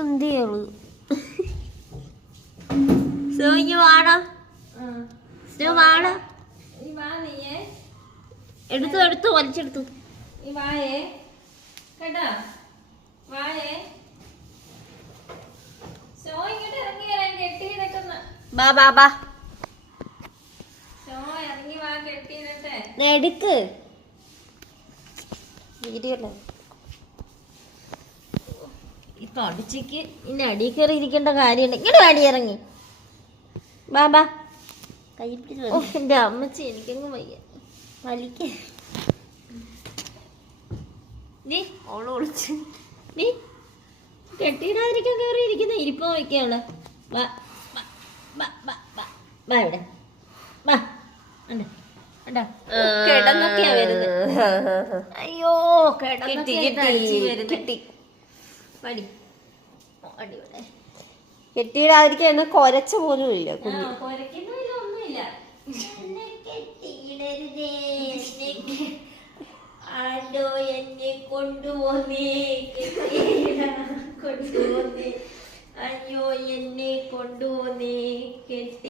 എന്തിയുള്ളു സോഞ്ഞു വാടാ വാടാ എടുത്തു വലിച്ചെടുത്തു കേട്ടാ വായേ ഷോ ഇങ്ങോട്ട് ഇറങ്ങി വരാൻ കെട്ടിയിടട്ടെന്ന് ബാ ബാ ബാ ഷോ ഇറങ്ങി വാ കെട്ടിയിടട്ടെ എടുക്ക് വീഡിയോ ഇപ്പൊ അടിച്ചേക്ക് ഇന്നെ അടി കയറി ഇരിക്കേണ്ട കാര്യമുണ്ട് ഇങ്ങനെ അടി ഇറങ്ങി ബാ ബാ കൈ പിടിച്ചു എന്റെ അമ്മച്ചി എനിക്കങ്ങ് വയ്യ വലിക്ക നീ ഓള് വിളിച്ച് നീ കെട്ടിയിടാതിരിക്കാൻ കയറി ഇരിക്കുന്ന ഇരിപ്പം വയ്ക്കാണ് വാ വാ വാ വാ വാ ഇവിടെ വാ ഉണ്ട് കിടന്നൊക്കെയാ വരുന്നത് അയ്യോ കിട്ടി പടി അടിപൊളി കെട്ടിയിടാതിരിക്കാൻ കൊരച്ച പോലും ഇല്ല കൊരയ്ക്കുന്നില്ല ഒന്നുമില്ല ആണ്ടോ എന്നെ കൊണ്ടുപോന്നേ അയ്യോ എന്നെ കൊണ്ടുപോന്നേ കെട്ടി